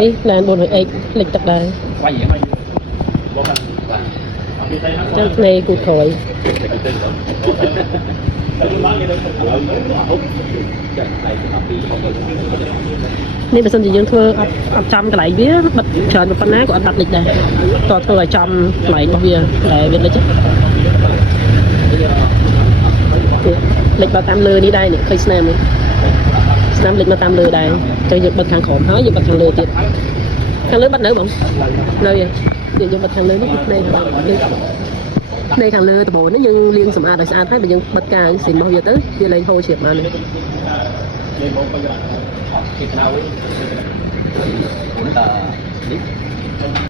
នេះឡាន400X លេខទឹកដែរចាំភ្នែកគូក្រោយនេះបើសិនជាយើងធ្វើអត់ចំកន្លែងវាបិទច្រើនប៉ុណ្ណាក៏អត់បាត់លេខដែរតើធ្វើឲ្យចំកន្លែងរបស់វាតែវាលេខលេខមកតាមលើនេះដែរនេះឃើញស្នាមនេះស្នាមលេខមកតាមលើដែរចឹងយើងបិទខាងក្រោមហើយយើងបិទខាងលើទៀតខាងលើបិទនៅបងនៅយើងបិទខាងលើនេះផ្នែកខាងលើដបូននេះយើងលាងសម្អាតឲ្យស្អាតហើយបើយើងបិទកាងស៊ីមរបស់វាទៅវាលែងហូរជ្រាបបាននេះ